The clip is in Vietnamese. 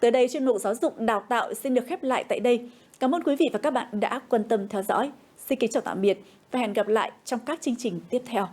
Tới đây, chuyên mục Giáo dục Đào tạo xin được khép lại tại đây. Cảm ơn quý vị và các bạn đã quan tâm theo dõi. Xin kính chào tạm biệt và hẹn gặp lại trong các chương trình tiếp theo.